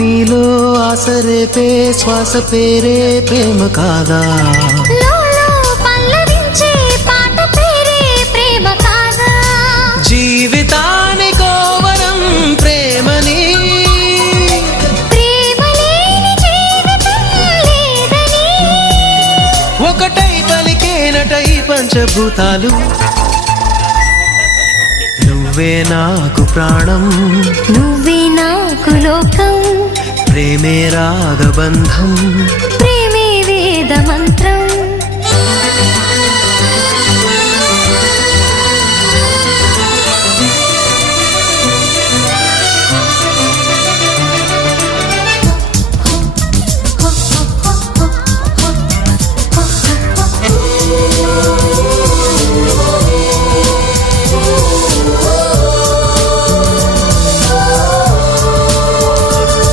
నీలో ఆశ రేపే శ్వాస పేరే ప్రేమ కాదా? పల్లవించే పాట పేరే ప్రేమ కాదా? జీవితానికో వరం ప్రేమని, ప్రేమ లేని జీవితం లేదని. ఒకటై పలికేనట ఈ పంచభూతాలు. నువ్వే నాకు ప్రాణం, నువ్వే నాకు లోకం. ప్రేమే రాగబంధం, ప్రేమే వేద మంత్రం.